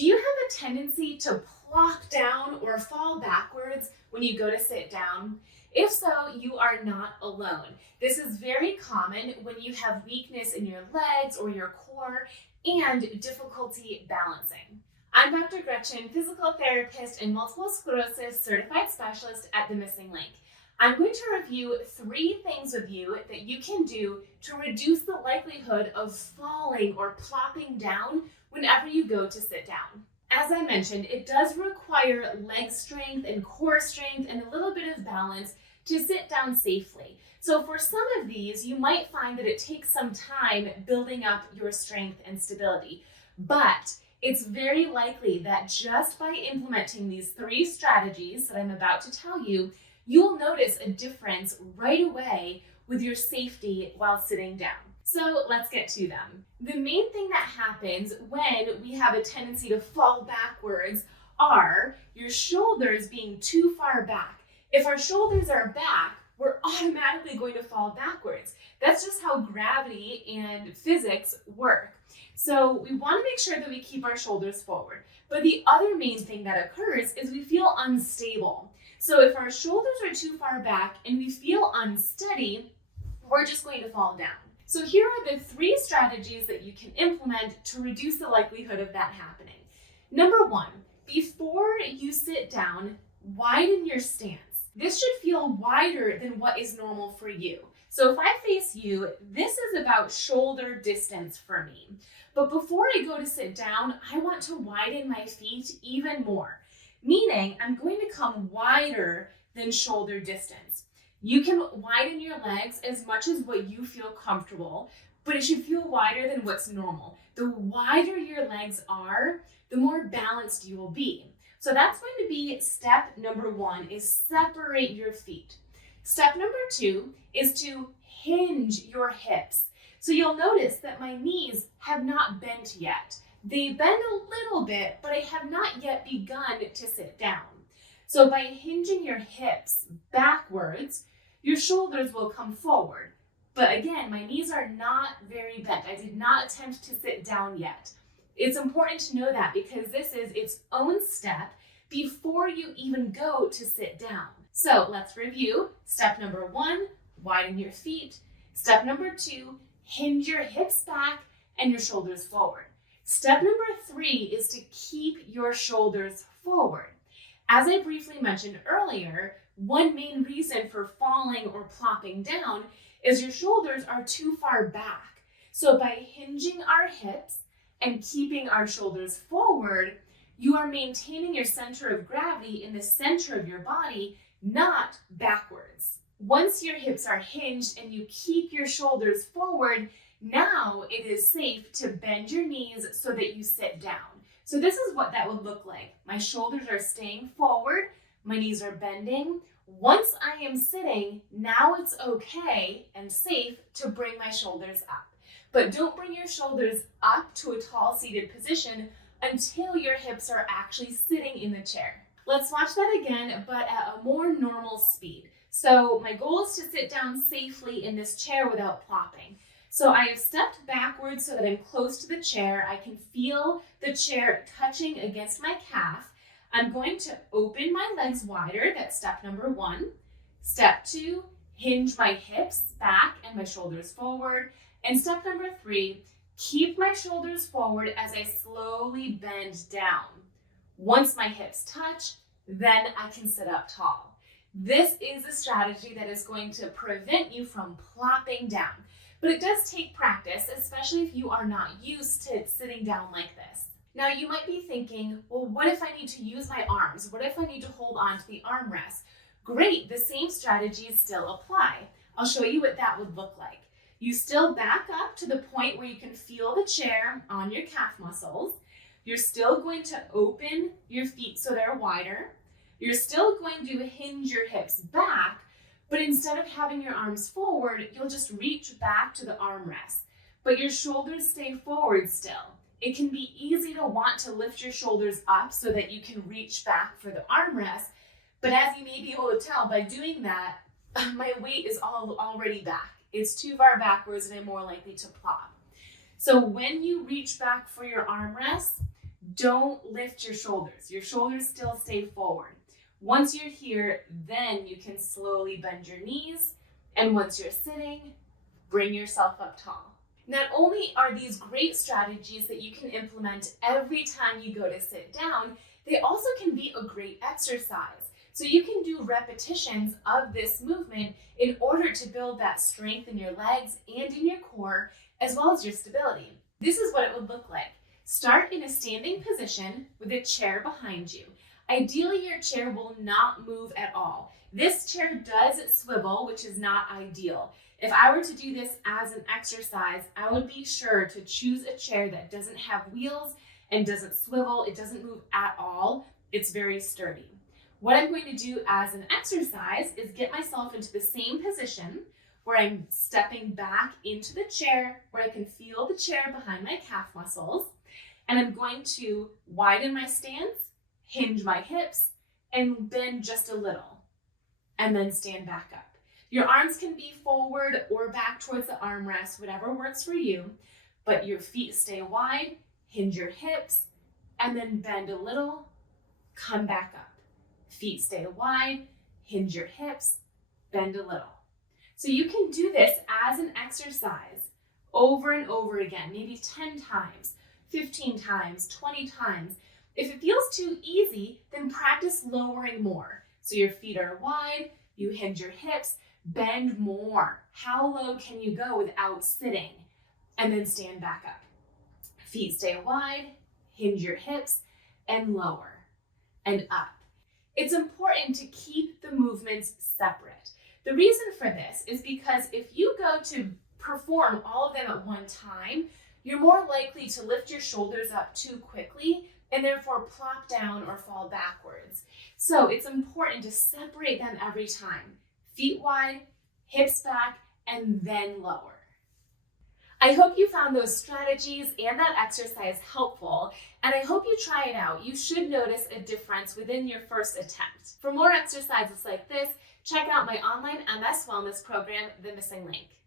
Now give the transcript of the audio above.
Do you have a tendency to plop down or fall backwards when you go to sit down? If so, you are not alone. This is very common when you have weakness in your legs or your core and difficulty balancing. I'm Dr. Gretchen, physical therapist and multiple sclerosis certified specialist at The Missing Link. I'm going to review 3 things with you that you can do to reduce the likelihood of falling or plopping down whenever you go to sit down. As I mentioned, it does require leg strength and core strength and a little bit of balance to sit down safely. So for some of these, you might find that it takes some time building up your strength and stability. But it's very likely that just by implementing these 3 strategies that I'm about to tell you, you'll notice a difference right away with your safety while sitting down. So let's get to them. The main thing that happens when we have a tendency to fall backwards are your shoulders being too far back. If our shoulders are back, we're automatically going to fall backwards. That's just how gravity and physics work. So we want to make sure that we keep our shoulders forward. But the other main thing that occurs is we feel unstable. So if our shoulders are too far back and we feel unsteady, we're just going to fall down. So here are the 3 strategies that you can implement to reduce the likelihood of that happening. Number 1, before you sit down, widen your stance. This should feel wider than what is normal for you. So if I face you, this is about shoulder distance for me. But before I go to sit down, I want to widen my feet even more, meaning I'm going to come wider than shoulder distance. You can widen your legs as much as what you feel comfortable, but it should feel wider than what's normal. The wider your legs are, the more balanced you will be. So that's going to be step number 1, is separate your feet. Step number 2 is to hinge your hips. So you'll notice that my knees have not bent yet. They bend a little bit, but I have not yet begun to sit down. So by hinging your hips backwards, your shoulders will come forward. But again, my knees are not very bent. I did not attempt to sit down yet. It's important to know that because this is its own step before you even go to sit down. So let's review. Step number 1, widen your feet. Step number 2, hinge your hips back and your shoulders forward. Step number 3 is to keep your shoulders forward. As I briefly mentioned earlier, one main reason for falling or plopping down is your shoulders are too far back. So by hinging our hips and keeping our shoulders forward, you are maintaining your center of gravity in the center of your body, not backwards. Once your hips are hinged and you keep your shoulders forward, now it is safe to bend your knees so that you sit down. So this is what that would look like. My shoulders are staying forward, my knees are bending. Once I am sitting, now it's okay and safe to bring my shoulders up. But don't bring your shoulders up to a tall seated position until your hips are actually sitting in the chair. Let's watch that again, but at a more normal speed. So my goal is to sit down safely in this chair without plopping. So I have stepped backwards so that I'm close to the chair. I can feel the chair touching against my calf. I'm going to open my legs wider. That's step number 1. Step 2, hinge my hips back and my shoulders forward. And step number 3, keep my shoulders forward as I slowly bend down. Once my hips touch, then I can sit up tall. This is a strategy that is going to prevent you from plopping down. But it does take practice, especially if you are not used to sitting down like this. Now you might be thinking, well, what if I need to use my arms? What if I need to hold on to the armrest? Great, the same strategies still apply. I'll show you what that would look like. You still back up to the point where you can feel the chair on your calf muscles. You're still going to open your feet so they're wider. You're still going to hinge your hips back, but instead of having your arms forward, you'll just reach back to the armrest. But your shoulders stay forward still. It can be easy to want to lift your shoulders up so that you can reach back for the armrest, but as you may be able to tell by doing that, my weight is already back. It's too far backwards and I'm more likely to plop. So when you reach back for your armrest, Don't lift your shoulders. Your shoulders still stay forward. Once you're here, then you can slowly bend your knees. And once you're sitting, bring yourself up tall. Not only are these great strategies that you can implement every time you go to sit down, they also can be a great exercise. So you can do repetitions of this movement in order to build that strength in your legs and in your core, as well as your stability. This is what it would look like. Start in a standing position with a chair behind you. Ideally, your chair will not move at all. This chair does swivel, which is not ideal. If I were to do this as an exercise, I would be sure to choose a chair that doesn't have wheels and doesn't swivel. It doesn't move at all. It's very sturdy. What I'm going to do as an exercise is get myself into the same position where I'm stepping back into the chair, where I can feel the chair behind my calf muscles. And I'm going to widen my stance, hinge my hips, and bend just a little, and then stand back up. Your arms can be forward or back towards the armrest, whatever works for you, but your feet stay wide, hinge your hips, and then bend a little, come back up. Feet stay wide, hinge your hips, bend a little. So you can do this as an exercise over and over again, maybe 10 times, 15 times, 20 times. If it feels too easy, then practice lowering more. So your feet are wide, you hinge your hips, bend more. How low can you go without sitting? And then stand back up. Feet stay wide, hinge your hips, and lower and up. It's important to keep the movements separate. The reason for this is because if you go to perform all of them at one time, you're more likely to lift your shoulders up too quickly and therefore plop down or fall backwards. So it's important to separate them every time. Feet wide, hips back, and then lower. I hope you found those strategies and that exercise helpful, and I hope you try it out. You should notice a difference within your first attempt. For more exercises like this, check out my online MS Wellness program, The Missing Link.